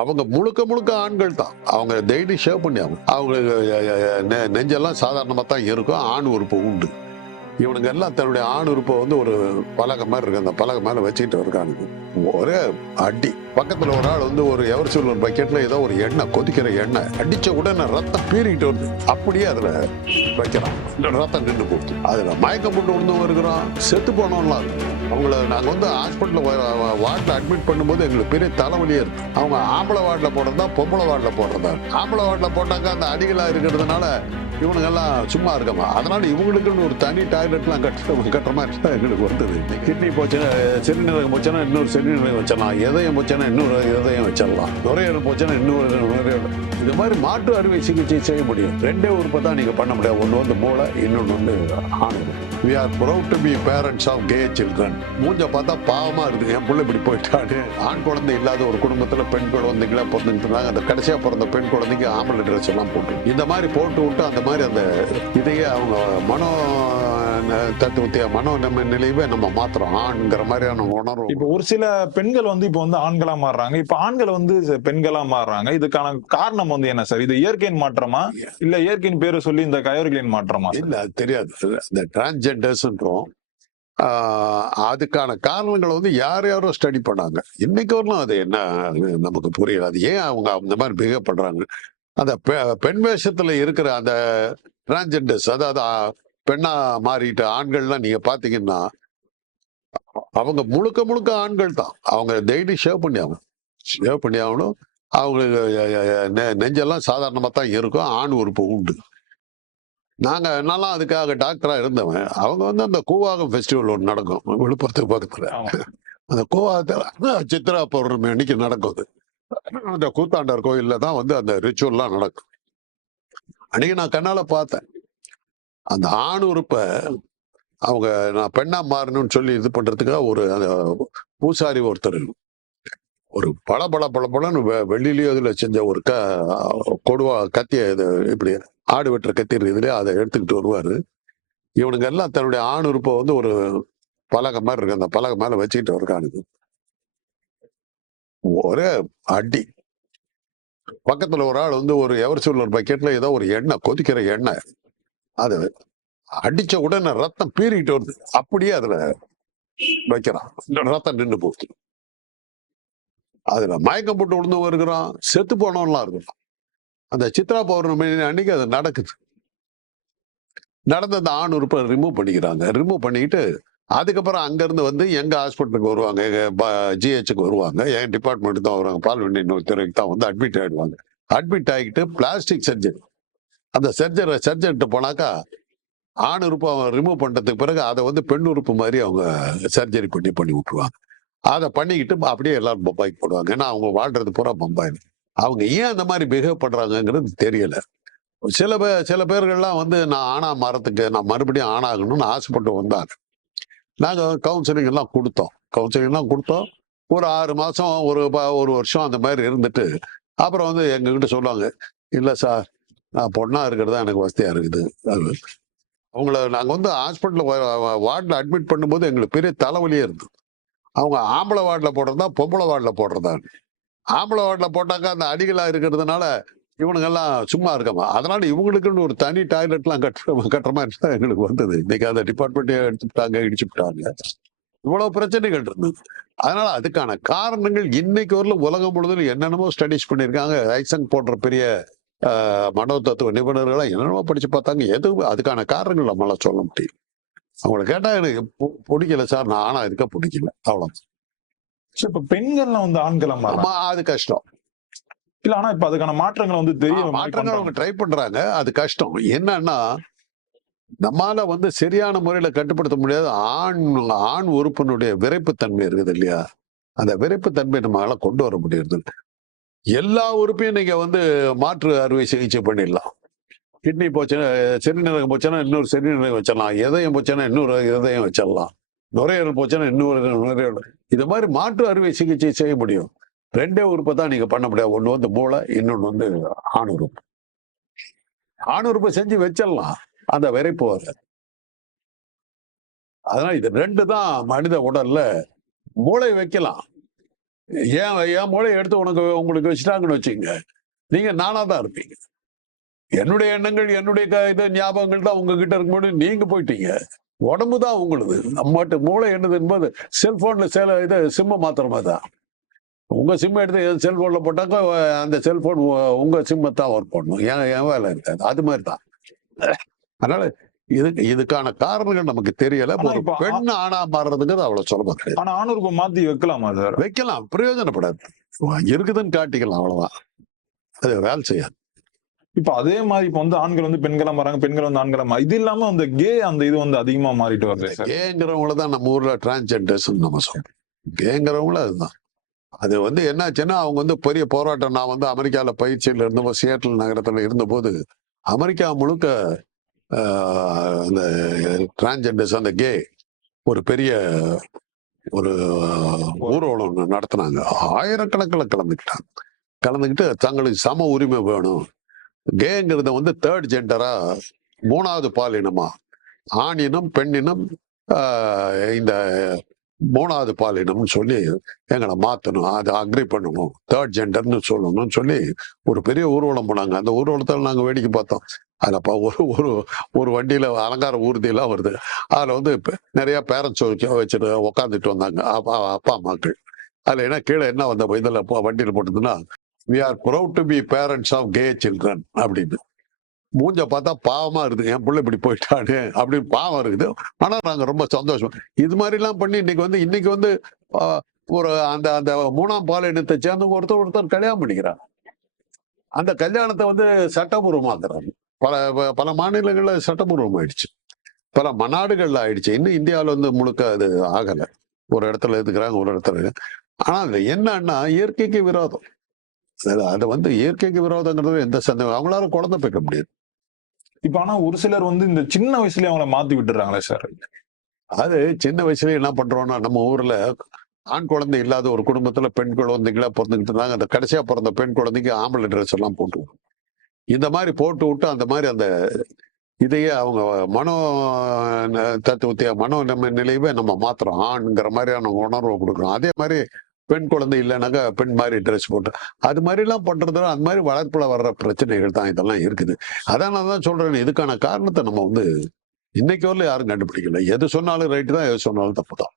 அவங்க முழுக்க முழுக்க ஆண்கள் தான். அவங்க டெய்லி ஷேவ் பண்ணி அவங்க அவங்களுக்கு நெஞ்செல்லாம் சாதாரணமாக தான் இருக்கும். ஆண் உறுப்பு உண்டு. இவனுங்க எல்லாம் தன்னுடைய ஆண் உறுப்பை வந்து ஒரு பலகை மாதிரி இருக்கு. அந்த பலகை மேலே வச்சுக்கிட்டு இருக்கானுங்க. ஒரே அடி. பக்கத்தில் ஒரு ஆள் வந்து ஒரு எவர் சில்வர் பக்கெட்டில் ஏதோ ஒரு எண்ணெய் கொதிக்கிற எண்ணெய் அடித்த உடனே ரத்தம் பீறிக்கிட்டு வருது. அப்படியே அதில் வைக்கிறான். ரத்தம் நின்று போகுது. அதில் மயக்கம் போட்டு விழுந்து இருக்கிறோம் செத்து போனோம்லாம் அவங்கள நாங்கள் வந்து ஹாஸ்பிட்டலில் வார்டில் அட்மிட் பண்ணும்போது எங்களுக்கு பெரிய தலைவலியே இருக்கு. அவங்க ஆம்பளை வார்டில் போடுறதா பொம்பளை வார்டில் போடுறதா ஆம்பளை வார்டில் போட்டாங்க அந்த அடிகளாக இருக்கிறதுனால இவனுங்க எல்லாம் சும்மா இருக்கமா அதனால இவங்களுக்குன்னு ஒரு தனி டாய்லெட்லாம் கட்டுற கட்டுற மாதிரி தான் எங்களுக்கு வந்தது கிட்னி போச்சுன்னா சிறுநீரகம் போச்சுன்னா இன்னொரு சிறுநீரகம் வச்சிடலாம். இதயம் போச்சுன்னா இன்னொரு இதயம் வச்சிடலாம். நுரையீரல் போச்சுன்னா இன்னொரு நுரையீரல். இது மாதிரி மாற்று அறுவை சிகிச்சை செய்ய முடியும். ரெண்டே உறுப்பை தான் நீங்கள் பண்ண முடியாது ஒன்று வந்து மூளை இன்னொன்று வந்து ஆண் we are proud to be parents of gay children மூஞ்ச பார்த்தா பாவமா இருக்குது. என் பிள்ளை இப்படி போயிட்டாரு ஆண் குழந்தை இல்லாத ஒரு குடும்பத்துல பெண் குழந்தைங்களா பிறந்துட்டு அந்த கடைசியா பிறந்த பெண் குழந்தைக்கு ஆம்பளை ட்ரெஸ் எல்லாம் போட்டு. இந்த மாதிரி போட்டு விட்டு அந்த மாதிரி அந்த இதையே அவங்க மனோ தத்துவத்தைய மனோ நம்ம நிலையவே நம்ம மாத்துறோம். ஆண்ங்கிற மாதிரியான உணர்வு. இப்ப ஒரு சில பெண்கள் வந்து இப்ப வந்து ஆண்களா மாறுறாங்க. இப்ப ஆண்கள் வந்து ச- பெண்களா மாறுறாங்க. இதுக்கான காரணம் வந்து என்ன சார்? இது இயற்கையின் மாற்றமா? இல்ல இயற்கையின் பேரு சொல்லி இந்த கயோரிகளின் மாற்றமா? இல்ல தெரியாது. இந்த டிரான்ஸ்ஜெண்டர்ஸ்ன்றோம் uh, அதுக்கான காரணங்களை வந்து யார் யாரோ ஸ்டடி பண்ணாங்க. இன்னைக்கு வரலாம் அது என்ன நமக்கு புரியல. அது ஏன் அவங்க அந்த மாதிரி பிஹேவ் பண்றாங்க? அந்த பெ- பெண் வேஷத்துல இருக்கிற அந்த டிரான்ஜெண்டர்ஸ் அதாவது பெண்ணா மாறிட்ட ஆண்கள்லாம் நீங்க பாத்தீங்கன்னா அவங்க முழுக்க முழுக்க ஆண்கள் தான். அவங்க டெய்லி ஷேவ் பண்ணி ஆகணும். ஷேவ் பண்ணி ஆகணும். அவங்களுக்கு நெ- நெஞ்செல்லாம் சாதாரணமாக தான் இருக்கும். ஆண் உறுப்பு உண்டு. நாங்க என்னெல்லாம் அதுக்காக டாக்டரா இருந்தவன் அவங்க வந்து அந்த கூவாகம் ஃபெஸ்டிவல் ஒன்று நடக்கும். விழுப்புரத்துக்கு பக்கத்துல. அந்த கூவாகத்துல சித்ரா பௌர்ணமி அன்னைக்கு நடக்கும் அது அந்த கூத்தாண்டர் கோயில்ல தான் வந்து அந்த ரிச்சுவல்லாம் நடக்கும். அன்னைக்கு நான் கண்ணால பார்த்தேன். அந்த ஆண் உறுப்பை அவங்க நான் பெண்ணா மாறணும்னு சொல்லி இது பண்றதுக்காக ஒரு அந்த பூசாரி ஒருத்தர் ஒரு பல பல பல பலன்னு வெ- இதில் செஞ்ச ஒரு க கொடுவா கத்திய இது இப்படி ஆடு வெட்டுற கத்தி இதுலேயே அதை எடுத்துக்கிட்டு வருவார். இவனுங்க எல்லாம் தன்னுடைய ஆண் உறுப்பை வந்து ஒரு பலகை மாதிரி இருக்கு. அந்த பலகை மேலே வச்சுக்கிட்டு இருக்கானுங்க ஒரே அடி. பக்கத்தில் ஒரு ஆள் வந்து ஒரு எவர் சூழல் பக்கெட்டில் ஏதோ ஒரு எண்ணெய் கொதிக்கிற எண்ணெய். அது அடித்த உடனே ரத்தம் பீறிக்கிட்டு வருது. அப்படியே அதில் வைக்கிறான். ரத்தம் நின்று போகுது. அதுல மயக்கம் போட்டு விழுந்தவங்க இருக்கிறான் செத்து போனவன்லாம் இருக்கிறான் அந்த சித்ரா பௌர்ணமி அன்னைக்கு அது நடக்குது. நடந்த அந்த ஆண் உறுப்பை ரிமூவ் பண்ணிக்கிறாங்க. ரிமூவ் பண்ணிக்கிட்டு அதுக்கப்புறம் அங்கேருந்து வந்து எங்கள் ஹாஸ்பிட்டலுக்கு வருவாங்க எங்கள் ஜிஹெச்சுக்கு வருவாங்க என் டிபார்ட்மெண்ட்டு தான் வருவாங்க பால்வெண்டி இன்னொரு துறைக்கு தான் வந்து அட்மிட் ஆகிடுவாங்க அட்மிட் ஆகிட்டு பிளாஸ்டிக் சர்ஜரி அந்த சர்ஜரி சர்ஜன்ட்டு போனாக்கா ஆண் உறுப்பு அவன் ரிமூவ் பண்ணுறதுக்கு பிறகு அதை வந்து பெண் உறுப்பு மாதிரி அவங்க சர்ஜரி பண்ணி பண்ணி விட்டுருவாங்க. அதை பண்ணிக்கிட்டு அப்படியே எல்லாரும் பம்பாய்க்கு போடுவாங்க. ஏன்னா அவங்க வாழ்றது பூரா பம்பாயில் அவங்க ஏன் அந்த மாதிரி பிஹேவ் பண்ணுறாங்கங்கிறது தெரியல. சில பேர் சில பேர்கள்லாம் வந்து நான் ஆணா மரத்துக்கு நான் மறுபடியும் ஆணாகணும்னு ஆசைப்பட்டு வந்தாங்க. நாங்கள் கவுன்சிலிங் எல்லாம் கொடுத்தோம். கவுன்சிலிங் எல்லாம் கொடுத்தோம். ஒரு ஆறு மாதம் ஒரு ப- ஒரு வருஷம் அந்த மாதிரி இருந்துட்டு அப்புறம் வந்து எங்ககிட்ட சொல்லுவாங்க இல்லை சார் நான் பொண்ணாக இருக்கிறது தான் எனக்கு வசதியாக இருக்குது. அது அவங்கள நாங்கள் வந்து ஹாஸ்பிட்டலில் வார்டில் அட்மிட் பண்ணும்போது எங்களுக்கு பெரிய தலைவலியே இருந்தது. அவங்க ஆம்பளை வார்டில் போடுறதா பொம்பளை வார்டில் போடுறதா ஆம்பளை வார்டில் போட்டாக்கா அந்த அடிகளா இருக்கிறதுனால இவனுங்கெல்லாம் சும்மா இருக்கமா. அதனால இவங்களுக்குன்னு ஒரு தனி டாய்லெட்லாம் கட்டுற கட்டுற மாதிரி தான் எங்களுக்கு வந்தது. இன்னைக்கு அந்த டிபார்ட்மெண்ட்டே எடுத்துட்டாங்க இடிச்சுட்டாங்க இவ்வளவு பிரச்சனைகள் இருந்தது. அதனால அதுக்கான காரணங்கள் இன்னைக்கு வரலும் உலகம் முழுவதும் என்னென்னமோ ஸ்டடிஸ் பண்ணியிருக்காங்க. ரைசங் போன்ற பெரிய ஆஹ், மனோ தத்துவ நிபுணர்களா என்னென்னமோ படிச்சு பார்த்தாங்க. எதுவும் அதுக்கான காரணங்கள் நம்மளால சொல்ல முடியும் அவங்களை கேட்டா எனக்கு பிடிக்கல சார். நான் ஆனா இருக்க பிடிக்கல. அவ்வளவு சரி, இப்ப பெண்கள்லாம் வந்து ஆண்களா மாறுறாங்க ஆமா, அது கஷ்டம். இல்ல ஆனா இப்ப அதுக்கான மாற்றங்கள் வந்து தெரிய ஆ, மாற்றங்கள் அவங்க ட்ரை பண்றாங்க. அது கஷ்டம். என்னன்னா நம்மால வந்து சரியான முறையில கட்டுப்படுத்த முடியாத ஆண் ஆண் உறுப்பினுடைய விரைப்புத்தன்மை இருக்குது இல்லையா? அந்த விரைப்புத்தன்மை நம்மளால கொண்டு வர முடியுது எல்லா உறுப்பையும் நீங்க வந்து மாற்று அறுவை சிகிச்சை பண்ணிடலாம். கிட்னி போச்சுன்னா சிறுநீரகம் போச்சுன்னா இன்னொரு சிறுநீரகம் வச்சிடலாம். இதயம் போச்சுன்னா இன்னொரு இதயம் வச்சிடலாம். நுரையீரல் போச்சுன்னா இன்னொரு நுரையீரல். இது மாதிரி மாற்று அறுவை சிகிச்சை செய்ய முடியும். ரெண்டே உறுப்பை தான் நீங்க பண்ண முடியாது. ஒன்று வந்து மூளை இன்னொன்னு வந்து ஆண் உறுப்பு ஆண் உறுப்பை செஞ்சு வச்சிடலாம். அந்த விரைப்பு வர. அதனால இது ரெண்டு தான் மனித உடல்ல மூளை வைக்கலாம். ஏன் ஏன் மூளை எடுத்து உனக்கு உங்களுக்கு வச்சுட்டாங்கன்னு வச்சுங்க நீங்க நானா தான் இருப்பீங்க. என்னுடைய எண்ணங்கள் என்னுடைய இது ஞாபகங்கள் தான் உங்ககிட்ட இருக்கும்போது நீங்க போயிட்டீங்க. உடம்பு தான் உங்களுது. நம்மட்டு மூளை என்னது என்பது செல்போன்ல சில இது சிம்ம மாத்திரமா தான். உங்க சிம் எடுத்து என் செல்போன்ல போட்டாக்க அந்த செல்போன் உங்க சிம்மை தான் ஒர்க் பண்ணணும். என் என் வேலை இருக்காது அது? மாதிரி தான். அதனால இதுக்கு இதுக்கான காரணங்கள் நமக்கு தெரியல. ஒரு பெண் ஆணா மாறுறதுங்கிறது அவ்வளவு சுலபம் கிடையாது. ஆனா ஆணுறுப்பை மாத்தி வைக்கலாமா சார்? வைக்கலாம். பிரயோஜனப்படாது. இருக்குதுன்னு காட்டிக்கலாம் அவ்வளவுதான். அது வேலை செய்யாது. இப்ப அதே மாதிரி இப்ப வந்து ஆண்கள் வந்து பெண்களா மாறாங்க பெண்கள் வந்து ஆண்களா மாறாங்க இது இல்லாம அந்த கே அந்த இது வந்து அதிகமா மாறிட்டு வருது கேங்கிறவங்கள தான் நம்ம ஊர்ல டிரான்ஸ்ஜெண்டர்ஸ் நம்ம சொல்றோம். கேங்கிறவங்கள அதுதான். அது வந்து என்னாச்சுன்னா அவங்க வந்து பெரிய போராட்டம். நான் வந்து அமெரிக்கால பயிற்சியில் இருந்தபோது சியாட்டில் நகரத்துல இருந்தபோது அமெரிக்கா முழுக்க அந்த டிரான்ஸ்ஜெண்டர்ஸ் அந்த கே ஒரு பெரிய ஒரு ஊர்வலம் நடத்துனாங்க. ஆயிரக்கணக்கில் கலந்துக்கிட்டாங்க. கலந்துக்கிட்டு தங்களுக்கு சம உரிமை வேணும். கேங்கிறத வந்து தேர்ட் ஜெண்டரா மூணாவது பாலினமா ஆணினம் பெண்ணினம் ஆஹ், இந்த மூணாவது பாலினம்னு சொல்லி எங்களை மாற்றணும் அதை அக்ரி பண்ணணும். தேர்ட் ஜெண்டர்னு சொல்லணும்னு சொல்லி ஒரு பெரிய ஊர்வலம் போனாங்க. அந்த ஊர்வலத்தில் நாங்கள் வேடிக்கை பார்த்தோம். அதுல ஒரு ஒரு ஒரு வண்டியில் அலங்கார ஊர்தியெல்லாம் வருது. அதில் வந்து நிறையா நிறைய பேரண்ட்ஸ் வச்சுட்டு உட்காந்துட்டு வந்தாங்க. அப்பா அப்பா அம்மாக்கள். அதில் என்ன கீழே என்ன வந்த இதில் வண்டியில் போட்டதுன்னா we are proud to be parents of gay children அப்படின்னு மூஞ்ச பார்த்தா பாவமா இருக்குது. என் பிள்ளை இப்படி போயிட்டானே அப்படின்னு பாவம் இருக்குது. ஆனா நாங்க ரொம்ப சந்தோஷம். இது மாதிரி எல்லாம் பண்ணி இன்னைக்கு வந்து இன்னைக்கு வந்து ஒரு அந்த அந்த மூணாம் பாலினத்தை சேர்ந்து ஒருத்தர் ஒருத்தர் கல்யாணம் பண்ணிக்கிறாங்க அந்த கல்யாணத்தை வந்து சட்டபூர்வமாக்குறாங்க பல பல மாநிலங்கள்ல சட்டபூர்வம் ஆயிடுச்சு பல மநாடுகள்ல ஆயிடுச்சு. இன்னும் இந்தியாவில் வந்து முழுக்க அது ஆகல. ஒரு இடத்துல இருக்கிறாங்க ஒரு இடத்துல. ஆனா அது என்னன்னா இயற்கைக்கு விரோதம். அது- வந்து இயற்கைக்கு விரோதங்கிறது எந்த சந்தேகம்? அவங்களால குழந்தை பெற்க முடியாது. இப்ப ஆனா ஒரு சிலர் வந்து இந்த சின்ன வயசுலயே அவங்கள மாத்தி விட்டுறாங்களே சார் அது சின்ன வயசுல என்ன பண்றோம்னா நம்ம ஊர்ல ஆண் குழந்தை இல்லாத ஒரு குடும்பத்துல பெண் குழந்தைங்களா பிறந்துக்கிட்டு இருந்தாங்க. அந்த கடைசியா பிறந்த பெண் குழந்தைக்கு ஆம்பளை ட்ரெஸ் எல்லாம் போட்டு. இந்த மாதிரி போட்டு விட்டு அந்த மாதிரி அந்த இதையே அவங்க மனோ தத்துவத்தைய மனோ நம்ம நிலையவே நம்ம மாத்துறோம். ஆண்ங்கிற மாதிரியான உணர்வை கொடுக்குறோம். அதே மாதிரி பெண் குழந்தை இல்லைனாக்கா பெண் மாதிரி ட்ரெஸ் போட்டு அது மாதிரிலாம் எல்லாம் அது மாதிரி வளர்ப்பில் வர்ற பிரச்சனைகள் தான் இதெல்லாம் இருக்குது. அதான் நான் தான் சொல்கிறேன் இதுக்கான காரணத்தை நம்ம வந்து இன்னைக்கு வரல யாரும் கண்டுபிடிக்கல. எது சொன்னாலும் ரைட்டு தான் எது சொன்னாலும் தப்பு தான்.